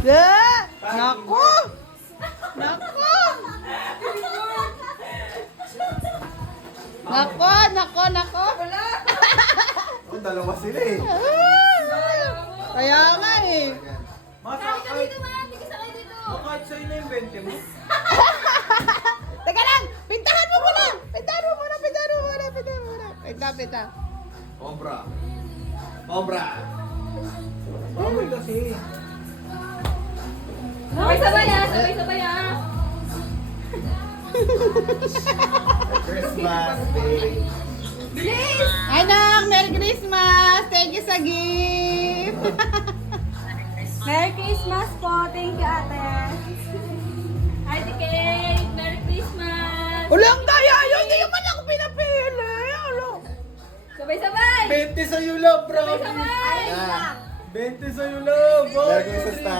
Nako! Nako! Nako, nako, nako! Oh, dalawa sila eh. Kaya nga eh. Sakay ka dito, ma. Tigil sakay dito. Kahit sa'yo na yung 20 mo. Teka lang! Pintahan mo muna! Pintahan mo muna! Pintahan mo muna! Pintahan mo muna! Pinta, pinta. Cobra. Cobra. Bawal kasi. Sabay-sabay ah. Sabay-sabay ah. Christmas Day. Bilis! Hi, Nak! Merry Christmas! Thank you sa gift! Merry Christmas po. Thank you, ate. Hi, Kate. Merry Christmas. Ulang daya! Yun! Hindi naman ako pinapili! Ano? Sabay-sabay. 20 sa'yo, love, bro. Sabay-sabay. 20 sa'yo, love. Merry Christmas, ta.